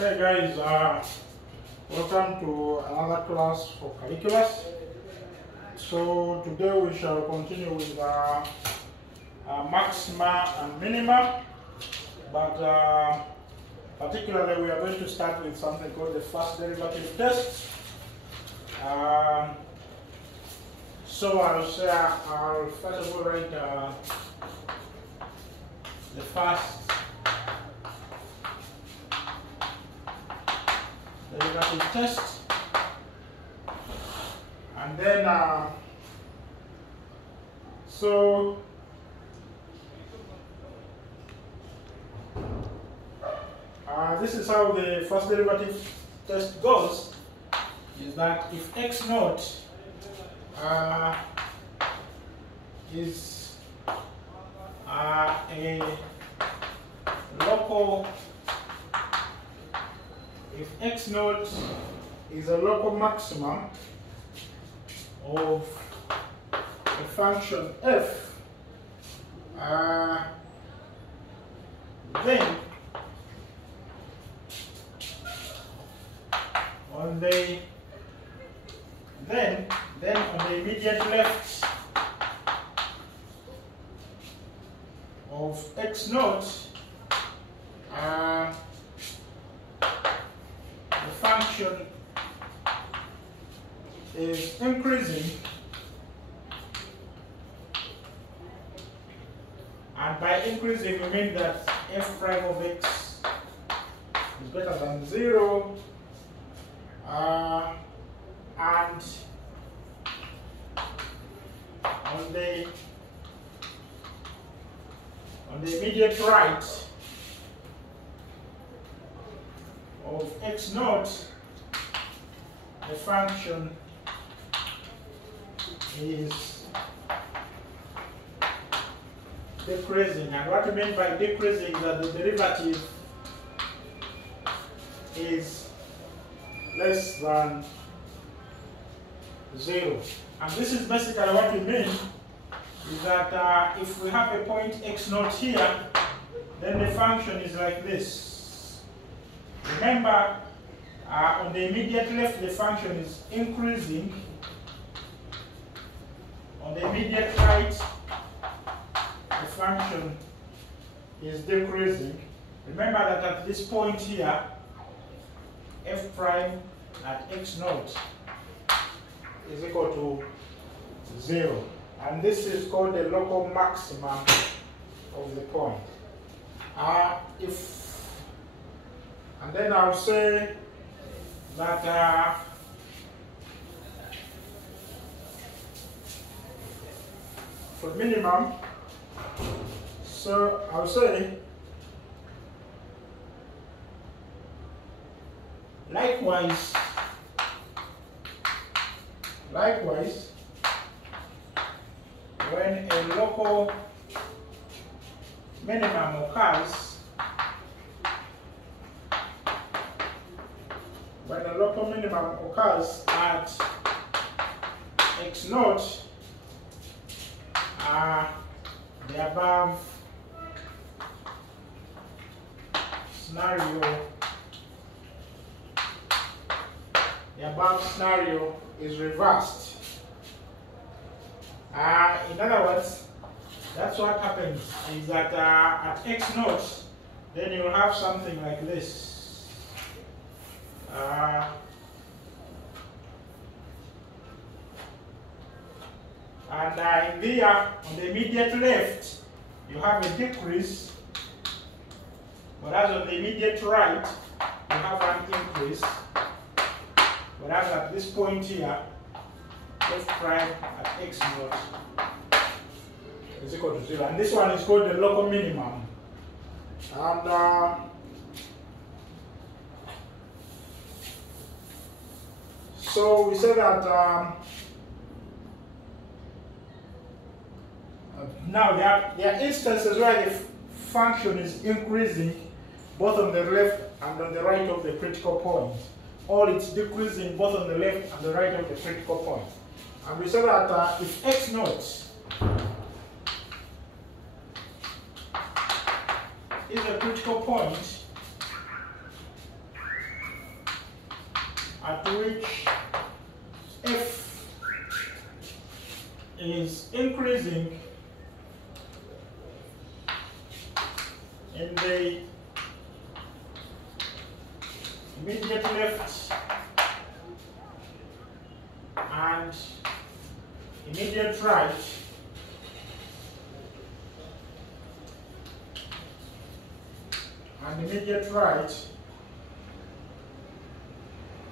Hey guys, welcome to another class for calculus. So today we shall continue with maxima and minima, but particularly we are going to start with something called the first derivative test. So I'll first of all write the first derivative test, and then this is how the first derivative test goes, is that if x naught is a local, if x naught is a local maximum of a function f, then on the immediate left of x naught, the function is increasing, and by increasing we mean that f prime of x is greater than 0, and on the immediate right of x naught, the function is decreasing. And what we mean by decreasing is that the derivative is less than 0. And this is basically what we mean, is that if we have a point x naught here, then the function is like this. Remember, on the immediate left the function is increasing, on the immediate right the function is decreasing. Remember that at this point here, f prime at x naught is equal to 0, and this is called the local maximum of the point. And then I'll say that for minimum, so I'll say likewise, when a local minimum occurs, at x naught, the above scenario is reversed. In other words, that's what happens, is that at x naught, then you'll have something like this. And in there, on the immediate left, you have a decrease, whereas on the immediate right, you have an increase. Whereas at this point here, f prime at x naught is equal to 0. And this one is called the local minimum. And so we say that now there are instances where the function is increasing both on the left and on the right of the critical point, or it's decreasing both on the left and the right of the critical point. And we say that if x naught is a critical point, which f is increasing in the immediate left and immediate right,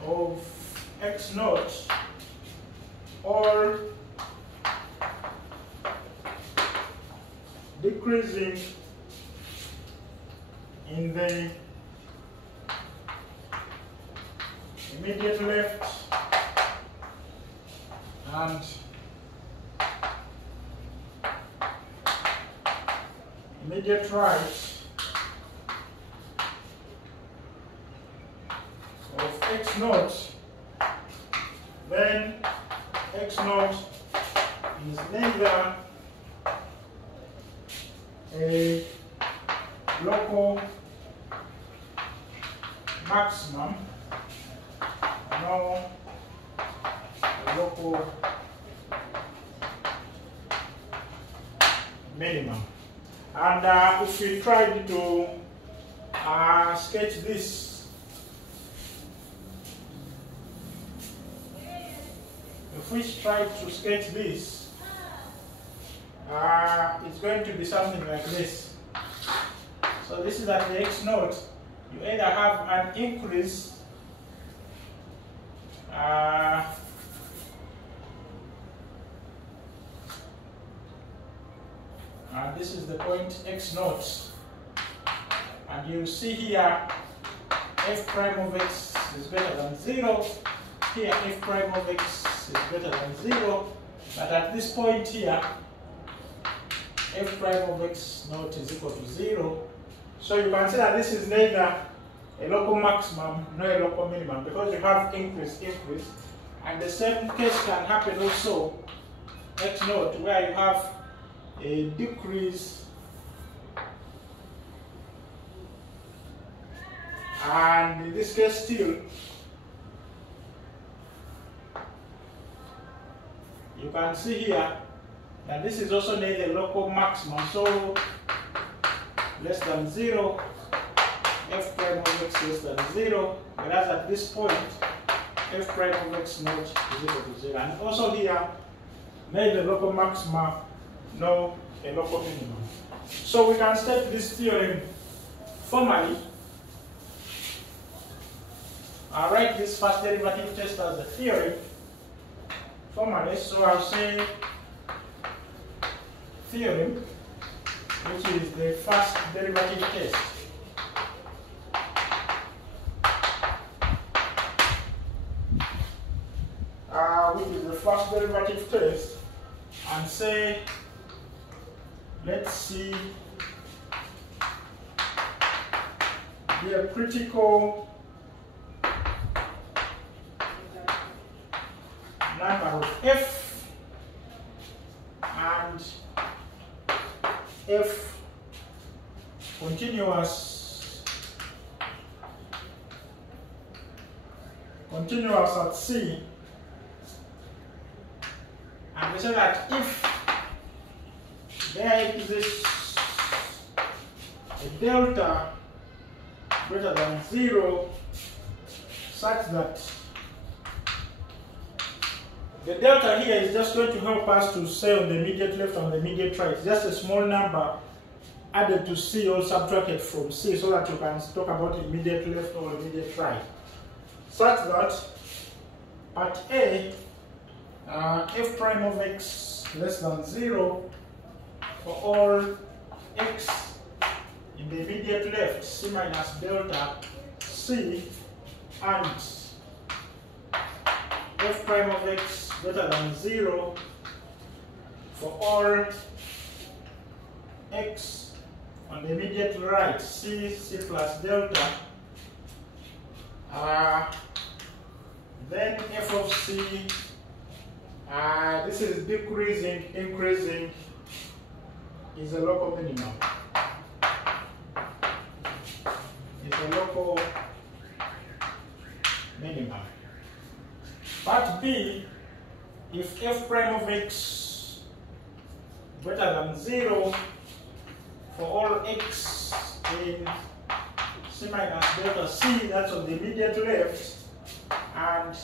of x naught, or decreasing in the immediate left and immediate right of x naught, then x naught is neither a local maximum nor a local minimum. And if we tried to sketch this, it's going to be something like this. So this is at the x naught. You either have an increase and this is the point x naught, and you see here f prime of x is greater than 0, here f prime of x is greater than 0, but at this point here f prime of x naught is equal to 0. So you can see that this is neither a local maximum nor a local minimum, because you have increase, and the same case can happen also x naught, where you have a decrease and in this case still you can see here that this is also neither local maximum, so less than 0, f prime of x less than 0, whereas at this point f prime of x naught is equal to 0. And also here neither local maxima nor a local minimum. So we can state this theorem formally. I'll write this first derivative test as a theorem formally. So I'll say theorem, which is the first derivative test. Which is the first derivative test, and say, let's see, the critical number of f and f continuous at C, and we say that if there exists a delta greater than 0 such that the delta here is just going to help us to say on the immediate left and the immediate right. It's just a small number added to C or subtracted from C, so that you can talk about immediate left or immediate right. Such that at A, f prime of x less than 0 for all x in the immediate left, C minus delta C, and f prime of x greater than 0 for all x on the immediate right, C plus delta, then f of C, this is decreasing, increasing, is a local minimum. Is a local minimum. Part B, if f prime of x greater than 0 for all x in c minus delta c, that's on the immediate left, and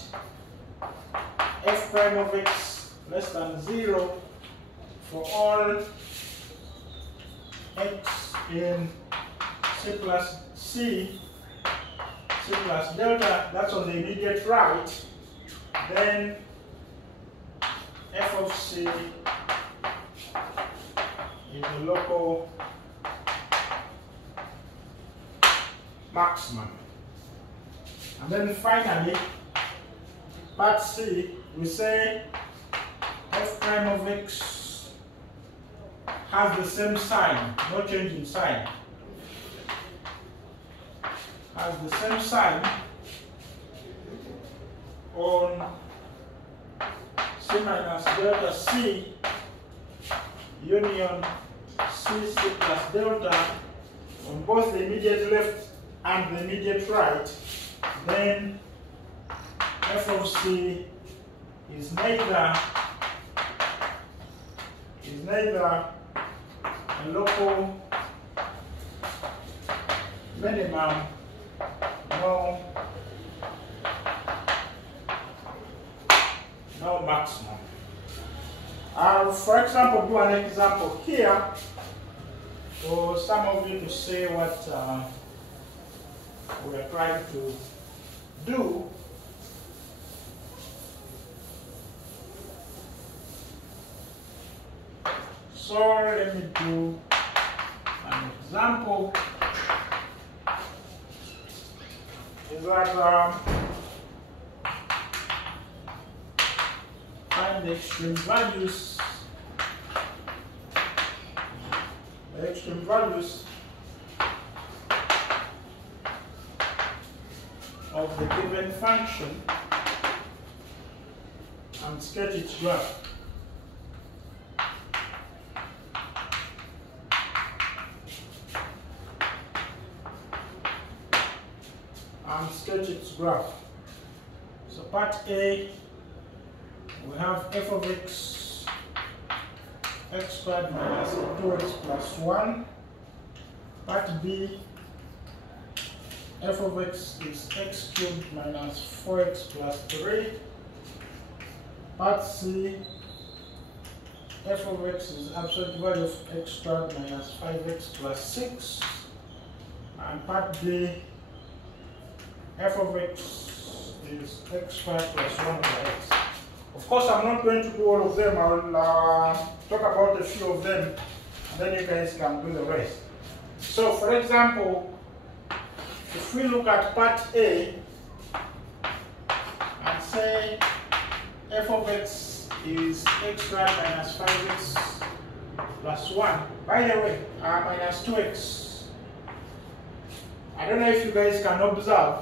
f prime of x less than 0 for all x in c plus delta, that's on the immediate right, then f of c is the local maximum. And then finally, part C, we say f prime of x has the same sign, no change in sign. Has the same sign on c minus delta c union c plus delta on both the immediate left and the immediate right, then f of c is neither a local minimum no maximum. I'll, for example, do an example here for some of you to see what we are trying to do. So let me do an example. Is that find the extreme values of the given function and sketch its graph. So part A, we have f of x squared minus 2x plus 1. Part B, f of x is x cubed minus 4x plus 3. Part C, f of x is absolute value of x squared minus 5x plus 6. And part D, f of x is x squared plus 1 over x. Of course, I'm not going to do all of them. I'll talk about a few of them, and then you guys can do the rest. So, for example, if we look at part A and say f of x is x squared minus 5x plus 1. By the way, minus 2x. I don't know if you guys can observe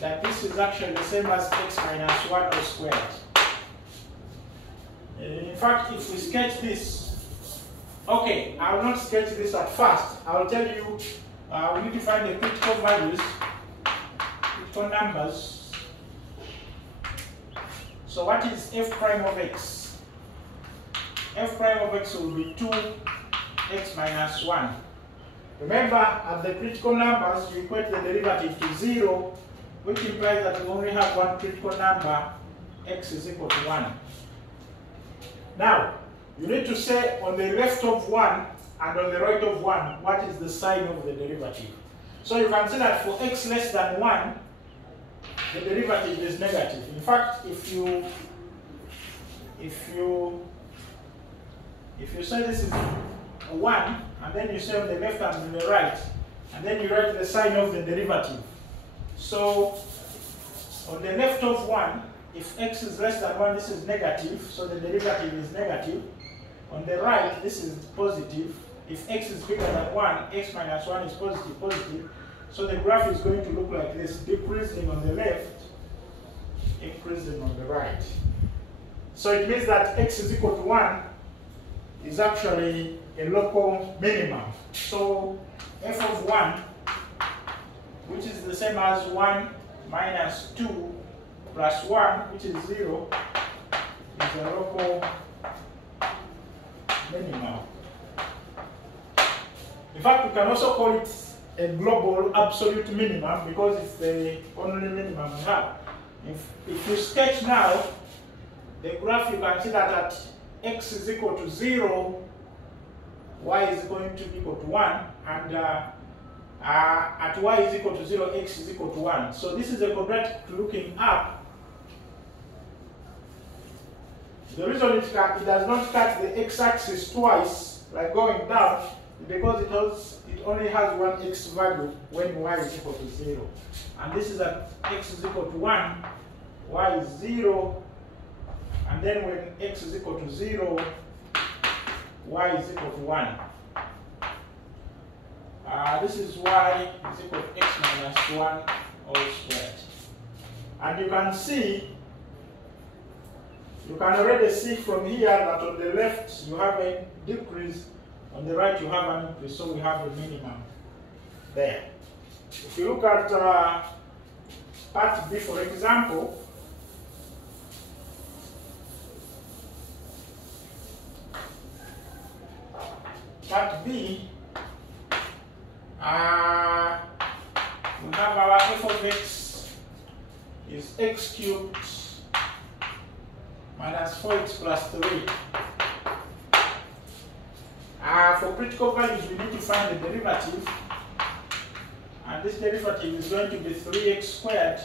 that this is actually the same as x minus 1 all squared. In fact, if we sketch this, okay, I will not sketch this at first. I will tell you, we need to find the critical values, critical numbers. So what is f prime of x? F prime of x will be 2x minus 1. Remember, at the critical numbers, you equate the derivative to 0, which implies that we only have one critical number, x is equal to 1. Now, you need to say on the left of 1 and on the right of 1, what is the sign of the derivative. So you can see that for x less than 1, the derivative is negative. In fact, if you say this is 1, and then you say on the left and on the right, and then you write the sign of the derivative. So, on the left of 1, if x is less than 1, this is negative, so the derivative is negative. On the right, this is positive. If x is bigger than 1, x minus 1 is positive. So the graph is going to look like this, decreasing on the left, increasing on the right. So it means that x is equal to 1 is actually a local minimum. So f of 1, which is the same as 1 minus 2 plus 1, which is 0, is a local minimum. In fact, we can also call it a global absolute minimum because it's the only minimum we have. If you sketch now the graph, you can see that at x is equal to 0, y is going to be equal to 1, and at y is equal to 0, x is equal to 1. So this is a quadratic looking up. The reason it does not cut the x-axis twice, like going down, is because it only has one x value when y is equal to 0. And this is at x is equal to 1, y is 0, and then when x is equal to 0, y is equal to 1. This is y is equal to x minus 1 all squared. And you can see, you can already see from here that on the left you have a decrease, on the right you have an increase, so we have a minimum there. If you look at part B, for example, part B, we have our f of x is x cubed minus 4x plus 3. For critical values, we need to find the derivative, and this derivative is going to be 3x squared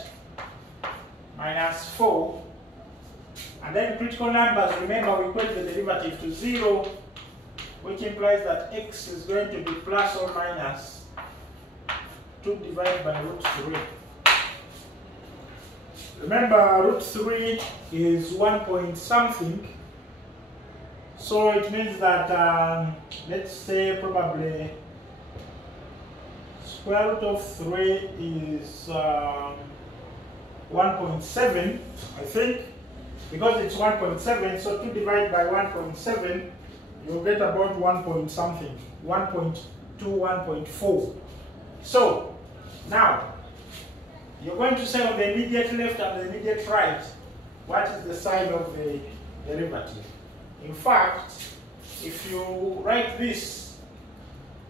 minus 4. And then critical numbers, remember, we equate the derivative to 0, which implies that x is going to be plus or minus 2 divided by root 3. Remember, root 3 is 1 point something, so it means that, let's say probably square root of 3 is 1.7, I think, because it's 1.7, so 2 divided by 1.7, you'll get about 1 point something, 1.2, 1.4. So, now, you're going to say on the immediate left and the immediate right, what is the sign of the derivative? In fact, if you write this,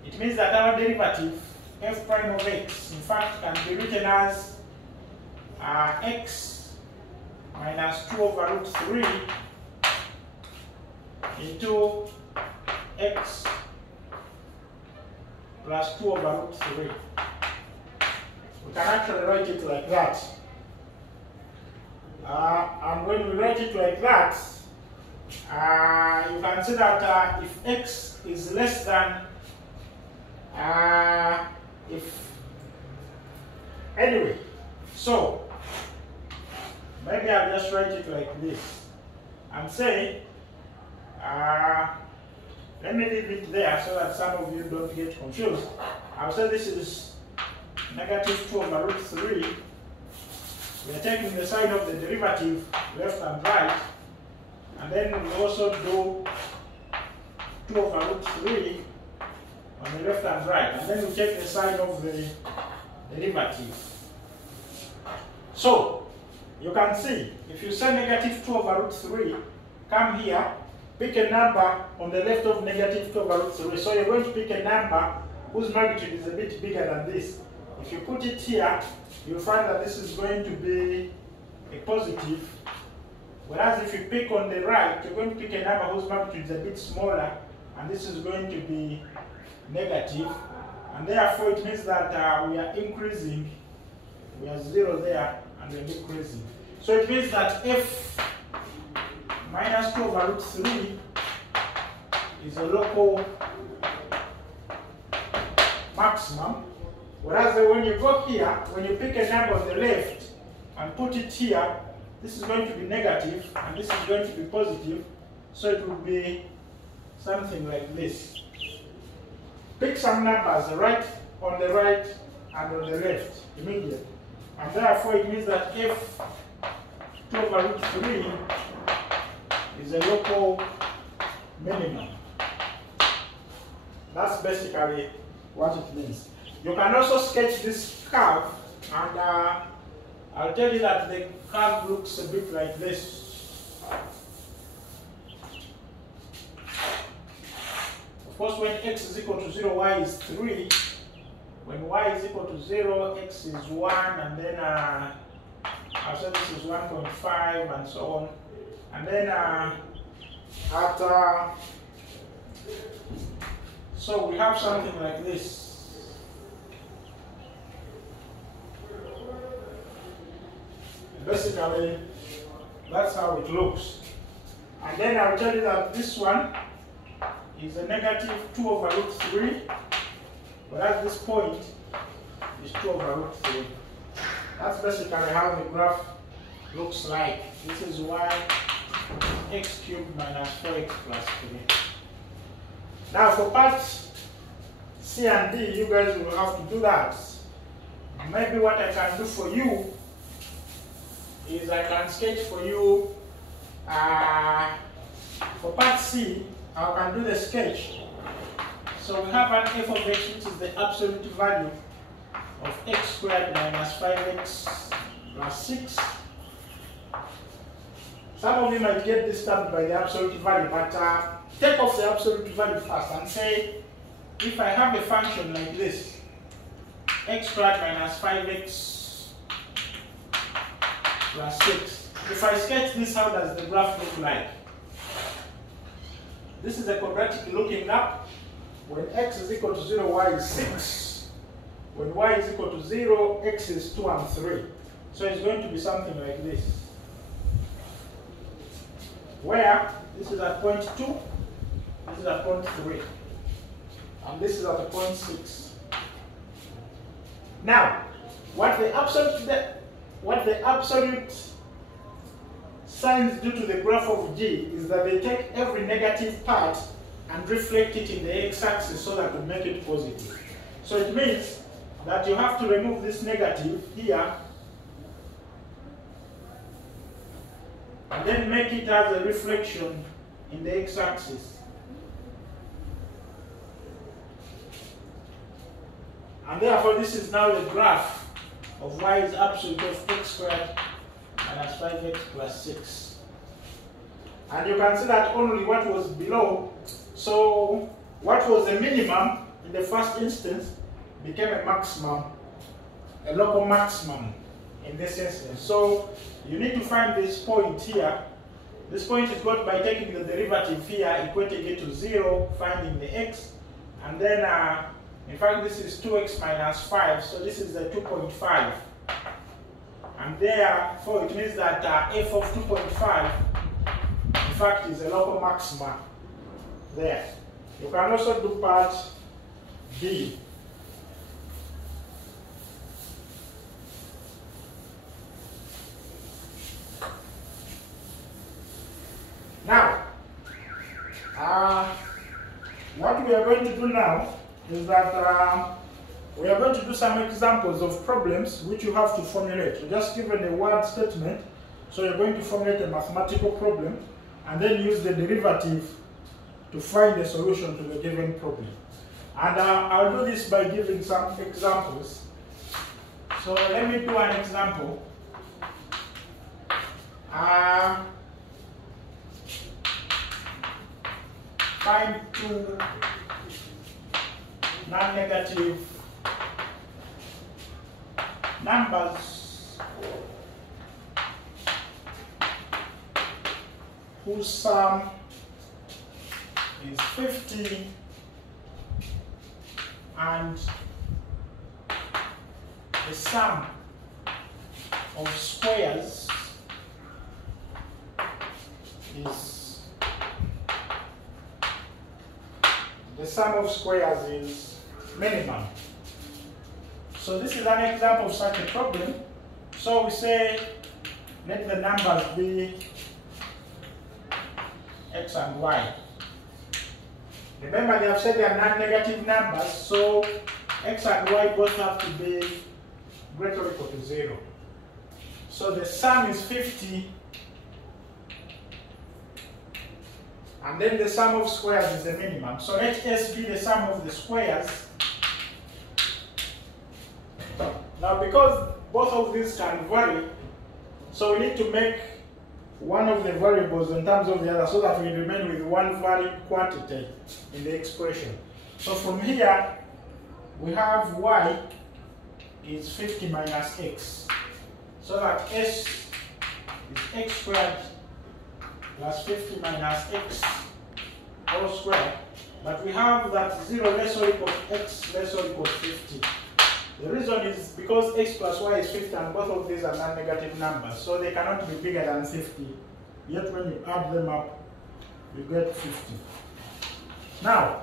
it means that our derivative, f prime of x, in fact, can be written as x minus 2 over root 3 into x plus 2 over root 3. We can actually write it like that. And when we write it like that, you can see that if x is less than, anyway, so maybe I'll just write it like this and say, let me leave it there so that some of you don't get confused. I'll say this is negative 2 over root 3. We are taking the sign of the derivative left and right, and then we also do 2 over root 3 on the left and right, and then we take the sign of the derivative. So, you can see, if you say negative 2 over root 3, come here, pick a number on the left of negative 2 over root 3. So you're going to pick a number whose magnitude is a bit bigger than this. If you put it here, you'll find that this is going to be a positive. Whereas if you pick on the right, you're going to pick a number whose magnitude is a bit smaller, and this is going to be negative. And therefore it means that we are increasing. We are 0 there, and we're decreasing. So it means that f minus 2 over root 3 is a local maximum. Whereas when you go here, when you pick a number on the left and put it here, this is going to be negative and this is going to be positive. So it will be something like this. Pick some numbers on the right and on the left immediately. And therefore it means that f 2 over root 3 is a local minimum. That's basically what it means. You can also sketch this curve, and I'll tell you that the curve looks a bit like this. Of course, when x is equal to 0, y is 3. When y is equal to 0, x is 1, and then I'll say this is 1.5 and so on. And then so we have something like this. Basically, that's how it looks. And then I'll tell you that this one is a negative 2 over root 3. But at this point, is 2 over root 3. That's basically how the graph looks like. This is y x cubed minus 4x plus 3. Now for parts C and D, you guys will have to do that. Maybe what I can do for you is I can sketch for you, for part C, I can do the sketch. So we have an f of x, which is the absolute value of x squared minus 5x plus 6. Some of you might get disturbed by the absolute value, but take off the absolute value first and say, if I have a function like this, x squared minus 5x plus 6. If I sketch this, how does the graph look like? This is a quadratic looking up. When x is equal to 0, y is 6. When y is equal to 0, x is 2 and 3. So it's going to be something like this. Where this is at point 2, this is at point 3, and this is at a point 6. Now, what the absolute signs do to the graph of G is that they take every negative part and reflect it in the x-axis so that we make it positive. So it means that you have to remove this negative here and then make it as a reflection in the x-axis. And therefore this is now the graph of y is absolute of x squared minus 5x plus 6. And you can see that only what was below, so what was the minimum in the first instance became a maximum, a local maximum in this instance. So you need to find this point here. This point is got by taking the derivative here, equating it to 0, finding the x, and then in fact this is 2x minus 5, so this is the 2.5. And therefore it means that f of 2.5 in fact is a local maxima there. You can also do part B. Now, what we are going to do now is that we are going to do some examples of problems which you have to formulate. You're just given a word statement, so you're going to formulate a mathematical problem and then use the derivative to find a solution to the given problem. And I'll do this by giving some examples. So let me do an example. Find two non-negative numbers whose sum is 50 and the sum of squares is minimum. So this is an example of such a problem. So we say let the numbers be x and y. Remember, they have said they are non-negative numbers, so x and y both have to be greater or equal to 0. So the sum is 50, and then the sum of squares is the minimum. So let S be the sum of the squares. Now because both of these can vary, So we need to make one of the variables in terms of the other so that we remain with one valid quantity in the expression. So from here, we have y is 50 minus x. So that s is x squared plus 50 minus x all squared. But we have that 0 less or equal to x less or equal to 50. The reason is because x plus y is 50 and both of these are non-negative numbers. So they cannot be bigger than 50. Yet when you add them up, you get 50. Now,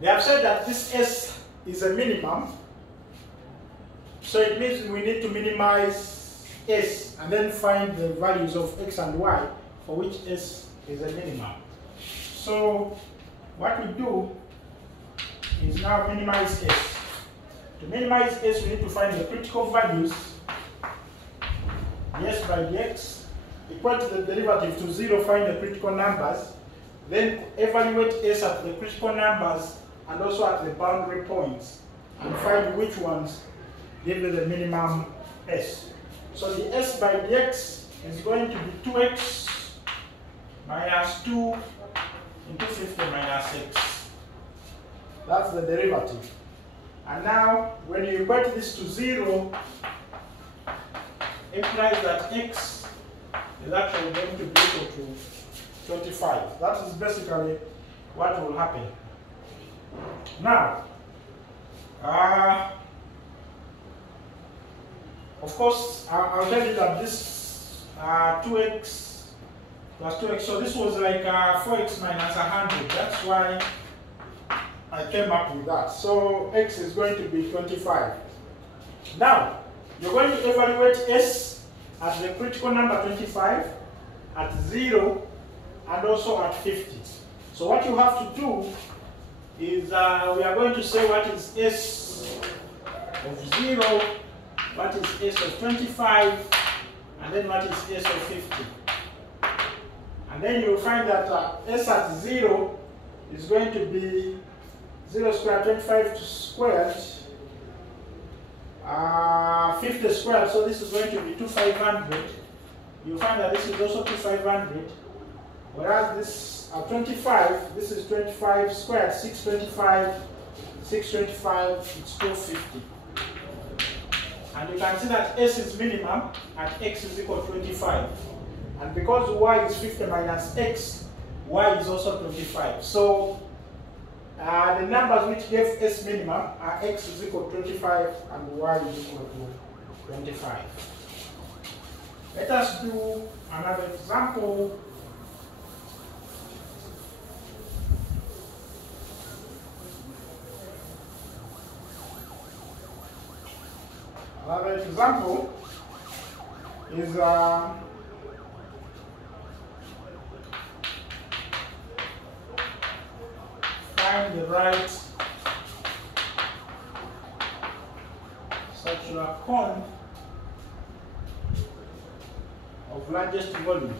they have said that this s is a minimum. So it means we need to minimize s and then find the values of x and y for which s is a minimum. So what we do is now minimize s. To minimize s, we need to find the critical values. S by dx equal to the derivative to 0, find the critical numbers. Then evaluate s at the critical numbers and also at the boundary points and find which ones give you the minimum s. So the s by dx is going to be 2x minus 2 into 50 minus x. That's the derivative. And now, when you equate this to 0, implies that x is actually going to be equal to 25. That is basically what will happen. Now, of course, I'll tell you that this 2x plus 2x, so this was like 4x minus 100. That's why I came up with that. So x is going to be 25. Now, you're going to evaluate s at the critical number 25, at 0, and also at 50. So what you have to do is we are going to say what is s of 0, what is s of 25, and then what is s of 50. And then you'll find that s at 0 is going to be 0 squared, 25 squared, 50 squared, so this is going to be 2500. You find that this is also 2500, whereas this 25, this is 25 squared, 625, 625, it's 250. And you can see that s is minimum at x is equal to 25. And because y is 50 minus x, y is also 25. So the numbers which gave s minimum are x is equal to 25 and y is equal to 25. Let us do another example. Another example is find the right circular cone of largest volume.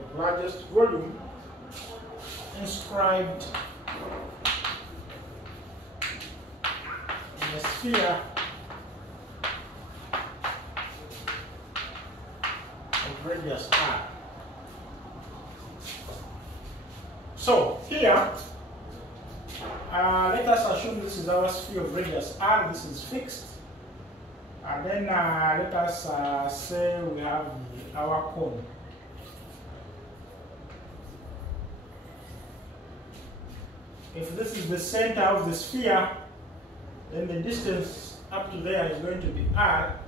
Of largest volume inscribed in a sphere of radius r. So here, let us assume this is our sphere of radius r, this is fixed. And then let us say we have our cone. If this is the center of the sphere, then the distance up to there is going to be r.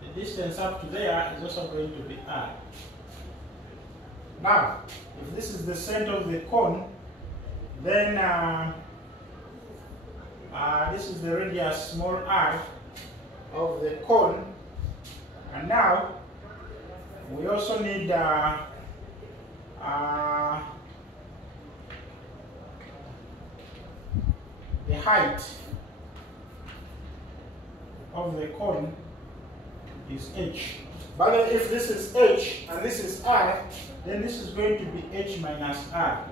The distance up to there is also going to be r. Now, if this is the center of the cone, then this is the radius small r of the cone. And now, we also need the height of the cone is h. But if this is h and this is r, then this is going to be h minus r.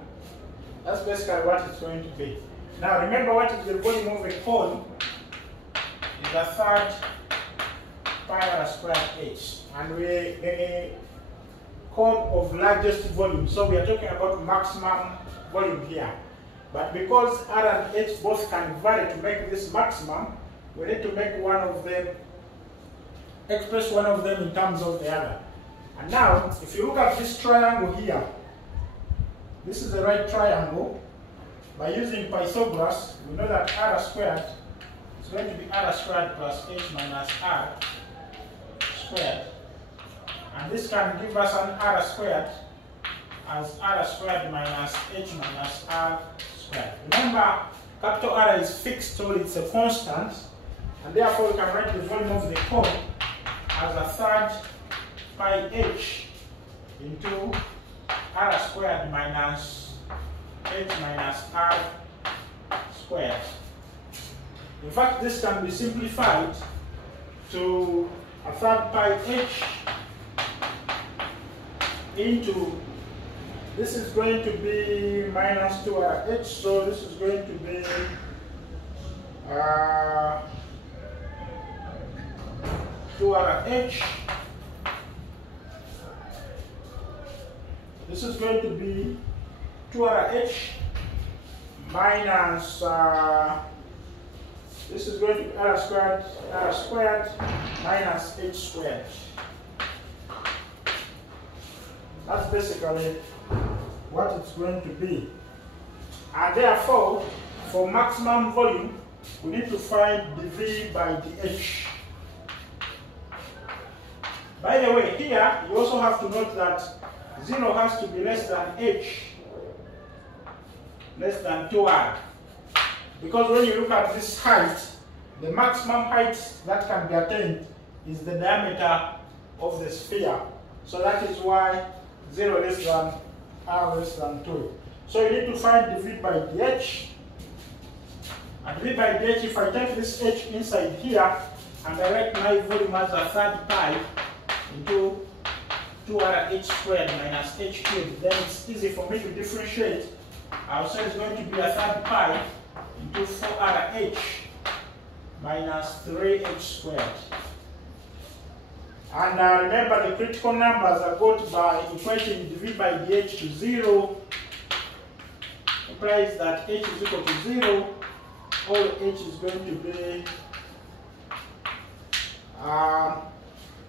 That's basically what it's going to be. Now remember, what is the volume of a cone? Is a third pi r squared h, and a cone of largest volume. So we are talking about maximum volume here. But because r and h both can vary to make this maximum, we need to make one of them, express one of them in terms of the other. And now, if you look at this triangle here, this is the right triangle. By using Pythagoras, we know that r squared is going to be r squared plus h minus r squared. And this can give us an r squared as r squared minus h minus r squared. Remember, capital R is fixed, so it's a constant, and therefore we can write the volume of the cone as a third pi h into r squared minus h minus r squared. In fact, this can be simplified to a third pi h into, this is going to be minus 2rh, so this is going to be 2rh. This is going to be 2rh minus, this is going to be r squared minus h squared. That's basically what it's going to be. And therefore, for maximum volume, we need to find the V by the H. By the way, here, you also have to note that 0 has to be less than H, less than 2R. Because when you look at this height, the maximum height that can be attained is the diameter of the sphere. So that is why 0 less than R less than 2. So you need to find the V by the H. And V by the H, if I take this H inside here, and I write my volume as a third pi into 2rh squared minus h cubed, then it's easy for me to differentiate. I'll say it's going to be a third pi into 4rh minus 3h squared. And remember, the critical numbers are got by equating the V by the H to 0, implies that H is equal to 0, all H is going to be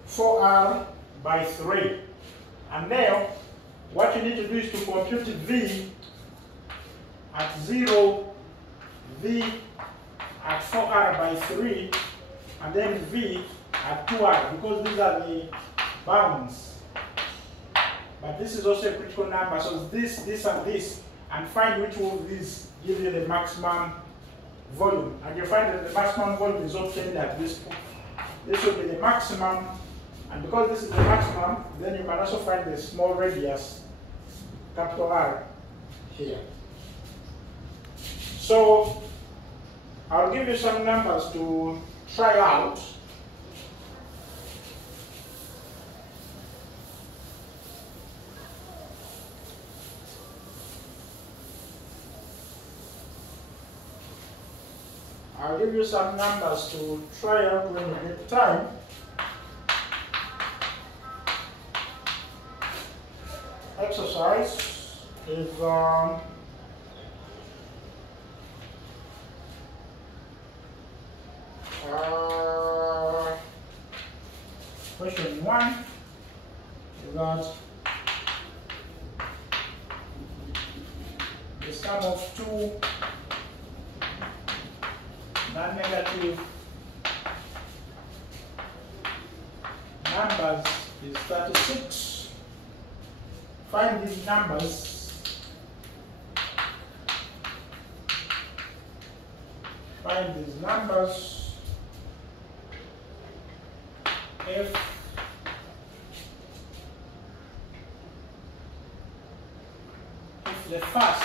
4R by 3. And now, what you need to do is to compute V at 0, V at 4R by 3, and then V at 2R, because these are the bounds. But this is also a critical number, so this, and this, and find which one of these gives you the maximum volume. And you find that the maximum volume is obtained at this point. This will be the maximum, and because this is the maximum, then you can also find the small radius, capital R, here. So, I'll give you some numbers to try out. I'll give you some numbers to try out when you get time. Exercise is question 1 is that the sum of two non-negative numbers is 36. Find these numbers. Find these numbers if the first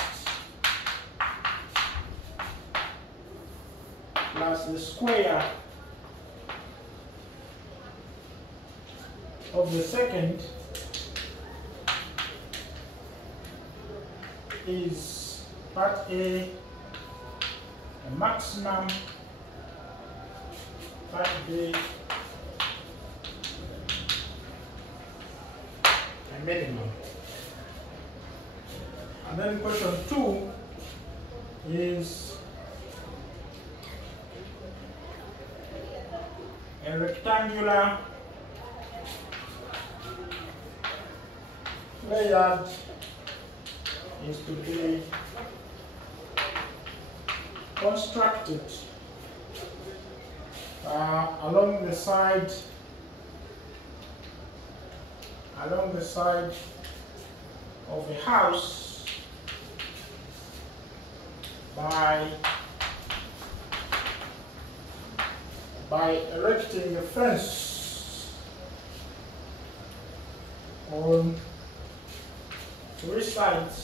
plus the square of the second is part A a maximum, that be a minimum. And then question 2 is a rectangular layout is to be constructed along the side of a house by erecting a fence on 3 sides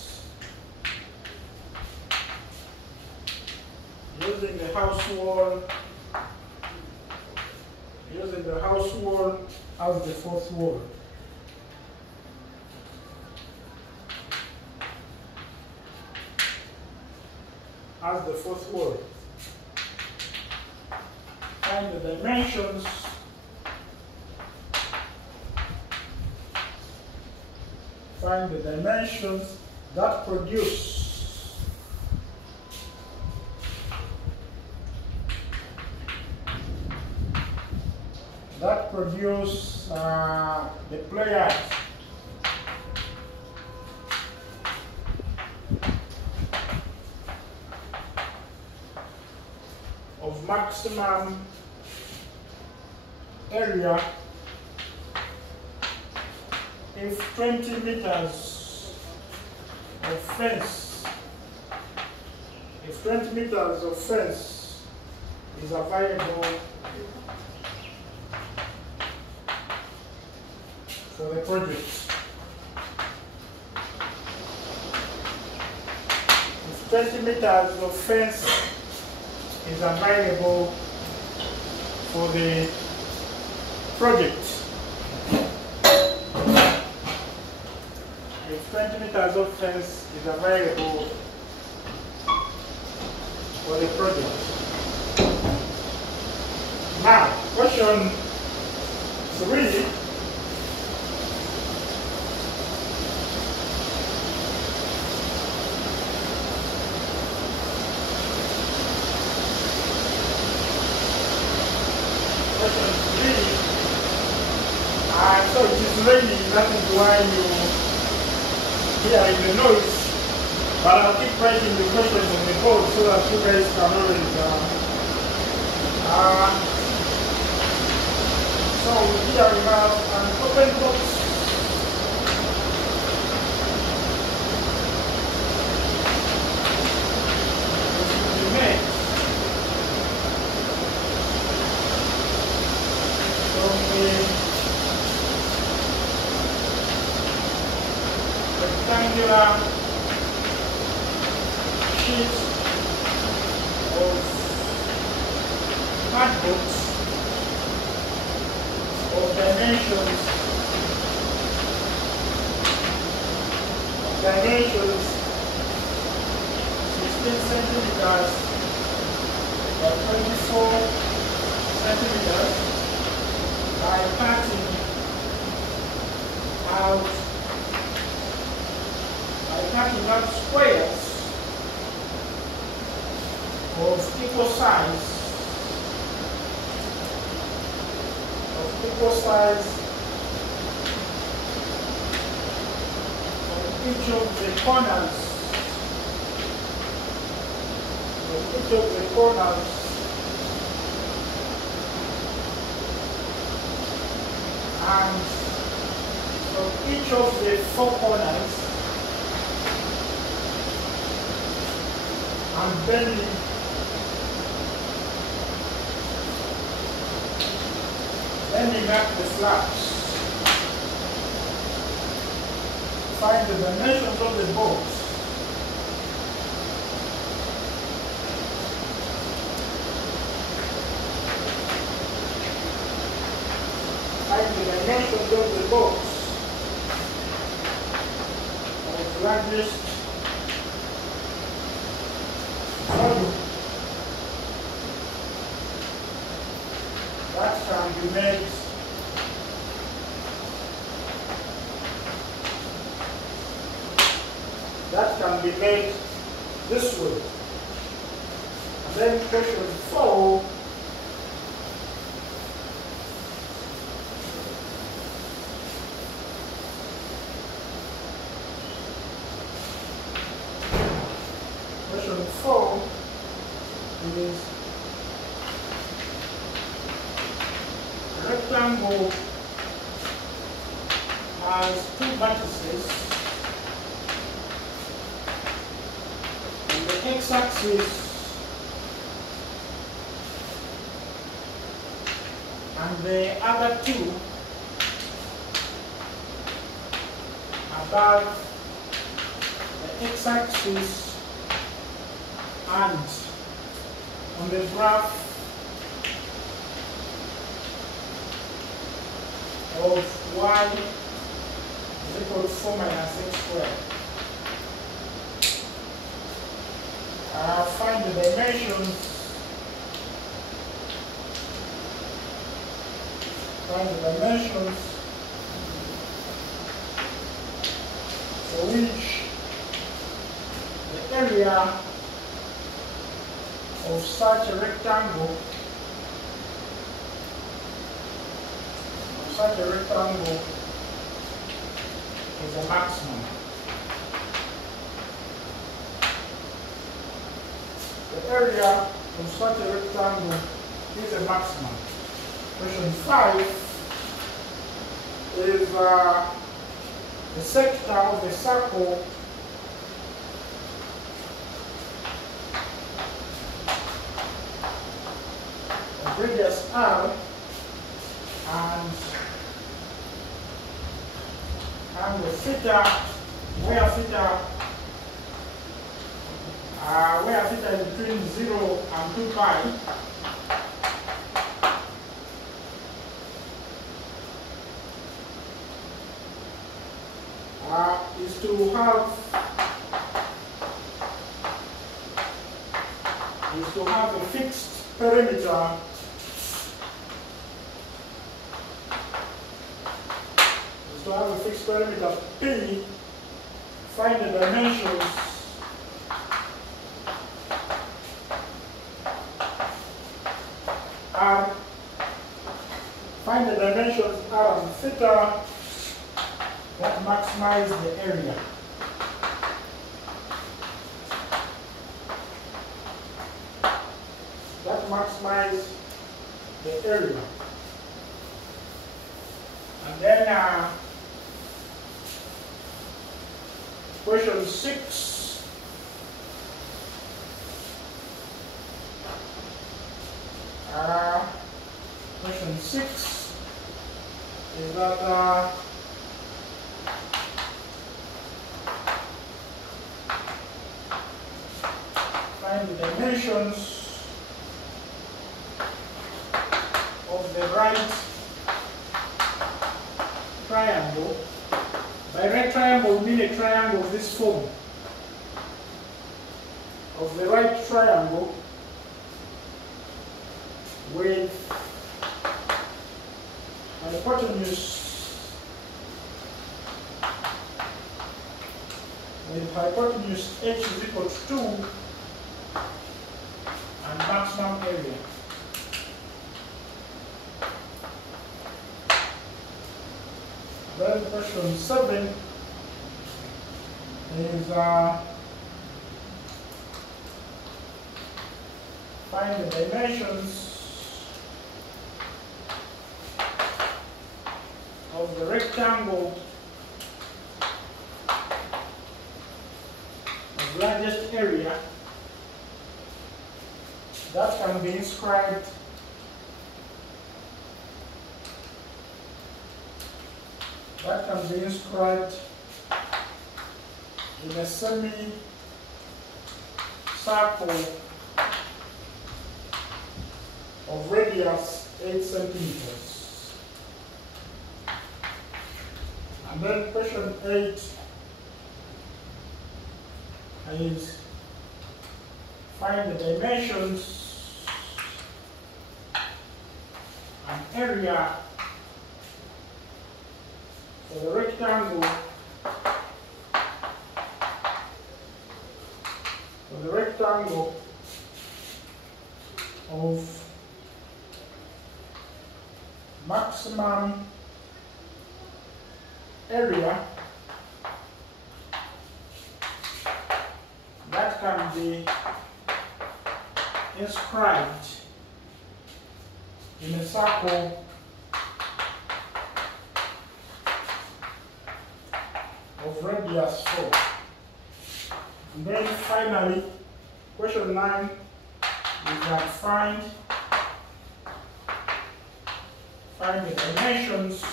using the house wall as the 4th wall. As the 4th wall. Find the dimensions that produce the players of maximum area if 20 meters of fence is available for the project. If 20 meters of fence is available for the project. If 20 meters of fence is available for the project. Now, question 3. So it is raining, that is why you hear the noise. But I'll keep writing the questions on the board so that you guys can always. So here we have an open box. Rectangular sheet of cardboard of dimensions 16 centimeters by 24 centimeters by cutting out squares of equal size on each of the corners and from each of the 4 corners and bending up the slabs. Find the dimensions of the box. Find the dimensions of the box of largest volume can be made this way. And then question 4 is a rectangle has 2 vertices, and the x-axis and the other 2 above the x-axis and on the graph of y is equal to 4 minus x squared. Find the dimensions. Find the dimensions for which the area of such a rectangle is a maximum. The area of such a rectangle is a maximum. Question 5 is the sector of the circle of radius r and the theta, where theta is between 0 and 2 pi, is to have a fixed perimeter P. Find the dimensions R. Find the dimensions R and theta that maximize the area. And then question 6. Question 6 is that find the dimensions of the right triangle. By right triangle, we mean a triangle of this form. Of the right triangle with hypotenuse h is equal to 2 and maximum area. Then question 7 is find the dimensions of the rectangle of largest area that can be inscribed in a semi-circle of radius 8 centimeters. And then question 8 is find the dimensions and area for the rectangle rectangle of maximum area that can be inscribed in a circle of radius 4. And then finally, question 9 is that find the dimensions.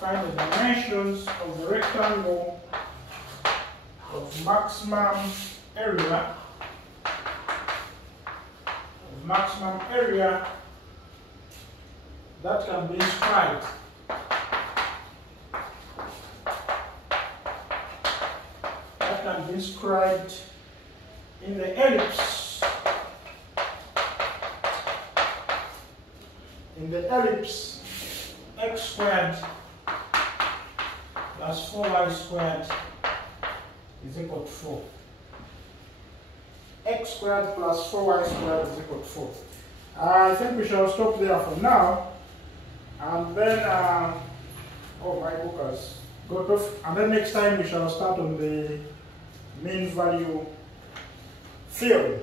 Find the dimensions of the rectangle of maximum area. That can be inscribed. That can be inscribed in the ellipse. In the ellipse, x squared plus 4y squared is equal to 4. X squared plus 4y squared is equal to 4. I think we shall stop there for now. And then, oh, my book has got off. And then next time we shall start on the mean value theorem.